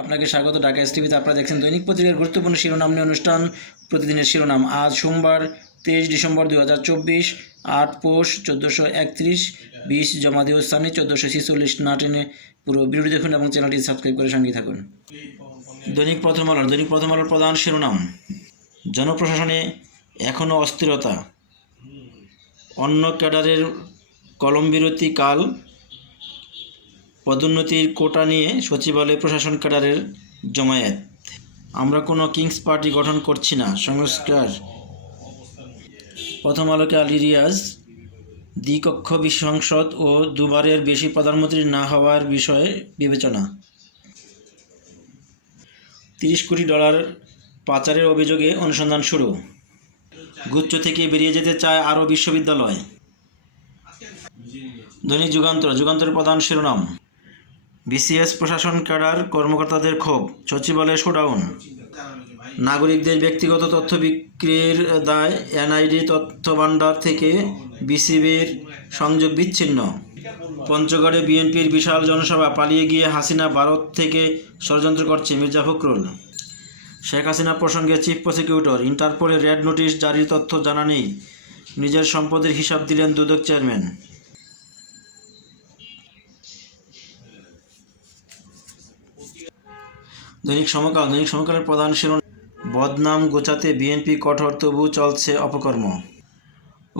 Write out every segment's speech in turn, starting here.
আপনাকে স্বাগত ঢাকা এস টিভিতে আপনারা দেখছেন দৈনিক পত্রিকার গুরুত্বপূর্ণ শিরোনাম নিয়ে অনুষ্ঠান প্রতিদিনের শিরোনাম আজ সোমবার তেইশ ডিসেম্বর দু হাজার চব্বিশ আট পোষ চোদ্দোশো একত্রিশ বিশ জমা জমাদেহ স্থানে চোদ্দোশো ছিচল্লিশ না টেনে পুরো ভিডিও দেখুন এবং চ্যানেলটি সাবস্ক্রাইব করে সঙ্গে থাকুন দৈনিক প্রথম আলোর দৈনিক প্রথম আলোর প্রধান শিরোনাম জনপ্রশাসনে এখনও অস্থিরতা অন্য ক্যাডারের কলম বিরতি কাল পদোন্নতির কোটা নিয়ে সচিবালয় প্রশাসন ক্যাডারের জমায়েত আমরা কোনো কিংস পার্টি গঠন করছি না সংস্কার প্রথম আলোকে আলী রিয়াজ দ্বিকক্ষ সংসদ ও দুবারের বেশি প্রধানমন্ত্রী না হওয়ার বিষয়ে বিবেচনা তিরিশ কোটি ডলার পাচারের অভিযোগে অনুসন্ধান শুরু গুচ্ছ থেকে বেরিয়ে যেতে চায় আরও বিশ্ববিদ্যালয় ধনী যুগান্তর যুগান্তর প্রধান শিরোনাম বিসিএস প্রশাসন ক্যাডার কর্মকর্তাদের ক্ষোভ সচিবালয়ে শোডাউন নাগরিকদের ব্যক্তিগত তথ্য বিক্রির দায় এনআইডি তথ্য ভাণ্ডার থেকে বিসিবির সংযোগ বিচ্ছিন্ন পঞ্চগড়ে বিএনপির বিশাল জনসভা পালিয়ে গিয়ে হাসিনা ভারত থেকে ষড়যন্ত্র করছে মির্জা ফখরুল শেখ হাসিনা প্রসঙ্গে চিফ প্রসিকিউটর ইন্টারপোলে রেড নোটিশ জারির তথ্য জানা নেই নিজের সম্পদের হিসাব দিলেন দুদক চেয়ারম্যান দৈনিক সমকাল দৈনিক সমকালের প্রধান শিরোন বদনাম গোচাতে বিএনপি কঠোর তবু চলছে অপকর্ম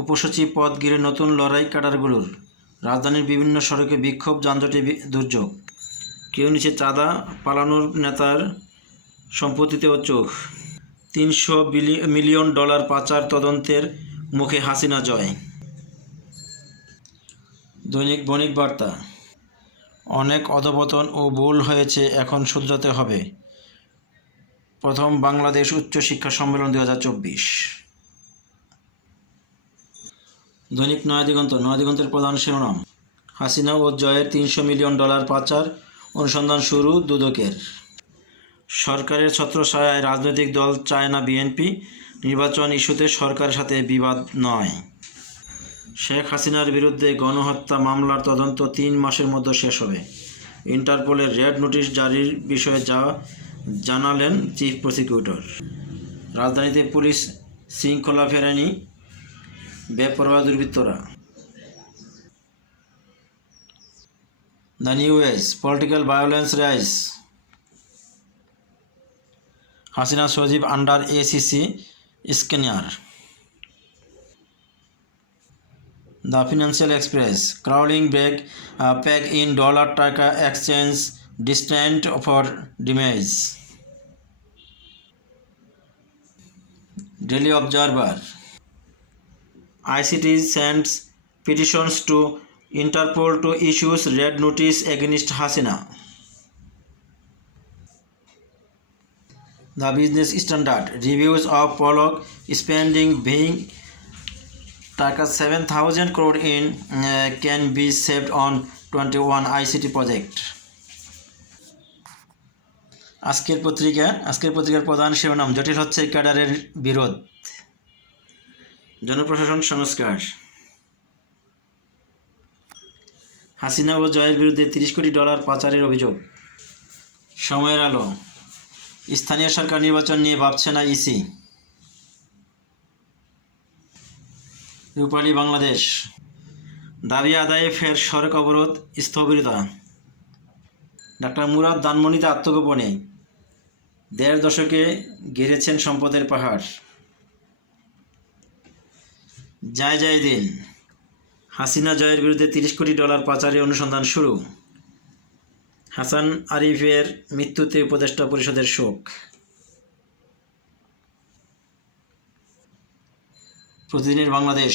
উপসচিব পদ গিরে নতুন লড়াই কাটারগুলোর রাজধানীর বিভিন্ন সড়কে বিক্ষোভ যানজটে দুর্যোগ কেউ নিচে চাঁদা পালানোর নেতার সম্পত্তিতেও চোখ তিনশো মিলিয়ন ডলার পাচার তদন্তের মুখে হাসিনা জয় দৈনিক বণিক বার্তা অনেক অধপতন ও ভুল হয়েছে এখন শুধরাতে হবে প্রথম বাংলাদেশ উচ্চশিক্ষা সম্মেলন দু হাজার চব্বিশ দৈনিক নয়াদিগন্ত নয়াদিগন্তের প্রধান শিরোনাম হাসিনা ও জয়ের তিনশো মিলিয়ন ডলার পাচার অনুসন্ধান শুরু দুদকের সরকারের ছত্রসায় রাজনৈতিক দল চায় না বিএনপি নির্বাচন ইস্যুতে সরকারের সাথে বিবাদ নয় শেখ হাসিনার বিরুদ্ধে গণহত্যা মামলার তদন্ত তিন মাসের মধ্যে শেষ হবে ইন্টারপোলের রেড নোটিশ জারির বিষয়ে যা জানালেন চিফ প্রসিকিউটর রাজধানীতে পুলিশ শৃঙ্খলা ফেরেনি বেপরোয়া দুর্বৃত্তরা the new age political violence rise Hasina Sajeeb under ACC scanner The Financial Express crawling back in dollar taka exchange distant for demise. Daily Observer. ICT sends petitions to Interpol to issue red notice against Hasina. The Business Standard. Reviews of Pollock spending being টাকা seven thousand crore in can be saved on twenty one ICT project আজকের পত্রিকা আজকের পত্রিকার প্রধান শিরোনাম জটিল হচ্ছে ক্যাডারের বিরোধ জনপ্রশাসন সংস্কার হাসিনা ও জয়ের বিরুদ্ধে তিরিশ কোটি ডলার পাচারের অভিযোগ সময়ের আলো স্থানীয় সরকার নির্বাচন নিয়ে ভাবছে না ইসি e রূপালী বাংলাদেশ দাবি আদায়ে ফের সড়ক অবরোধ স্থবিরতা ডাক্তার মুরাদ দানমণিতে আত্মগোপনে দেড় দশকে ঘিরেছেন সম্পদের পাহাড় জয় জায় দিন হাসিনা জয়ের বিরুদ্ধে তিরিশ কোটি ডলার পাচারের অনুসন্ধান শুরু হাসান আরিফের মৃত্যুতে উপদেষ্টা পরিষদের শোক প্রতিদিনের বাংলাদেশ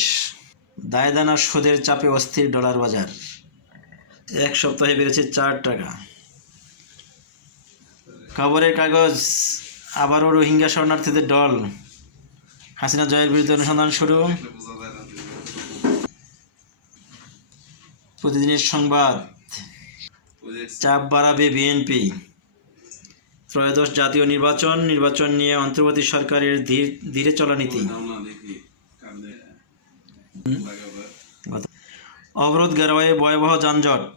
দানা সুদের চাপে অস্থির ডলার বাজার এক সপ্তাহে বেড়েছে চার টাকা খবরের কাগজ আবারও রোহিঙ্গা শরণার্থীদের দল হাসিনা জয়ের বিরুদ্ধে অনুসন্ধান শুরু প্রতিদিনের সংবাদ চাপ বাড়াবে বিএনপি ত্রয়োদশ জাতীয় নির্বাচন নির্বাচন নিয়ে অন্তর্বর্তী সরকারের ধীরে চলা নীতি অবরোধ গেরোয়ে ভয়াবহ যানজট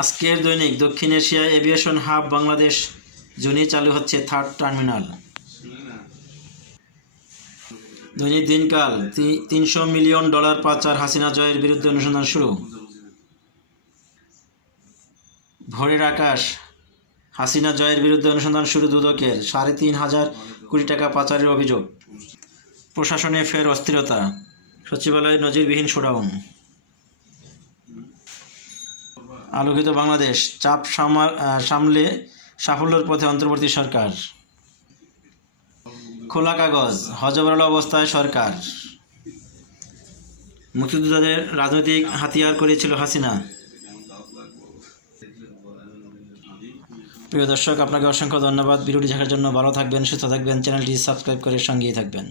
আজকের দৈনিক দক্ষিণ এশিয়া এভিয়েশন হাব বাংলাদেশ জুনে চালু হচ্ছে থার্ড টার্মিনাল দৈনিক দিনকাল তিনশো মিলিয়ন ডলার পাচার হাসিনা জয়ের বিরুদ্ধে অনুসন্ধান শুরু ভোরের আকাশ হাসিনা জয়ের বিরুদ্ধে অনুসন্ধান শুরু দুদকের সাড়ে তিন হাজার কোটি টাকা পাচারের অভিযোগ প্রশাসনে ফের অস্থিরতা সচিবালয়ে নজিরবিহীন শোডাউন আলোকিত বাংলাদেশ চাপ সামলে সাফল্যের পথে অন্তর্বর্তী সরকার খোলা কাগজ হজবরাল অবস্থায় সরকার মুক্তিযোদ্ধাদের রাজনৈতিক হাতিয়ার করেছিল হাসিনা প্রিয় দর্শক আপনাকে অসংখ্য ধন্যবাদ ভিডিওটি দেখার জন্য ভালো থাকবেন সুস্থ থাকবেন চ্যানেলটি সাবস্ক্রাইব করে সঙ্গেই থাকবেন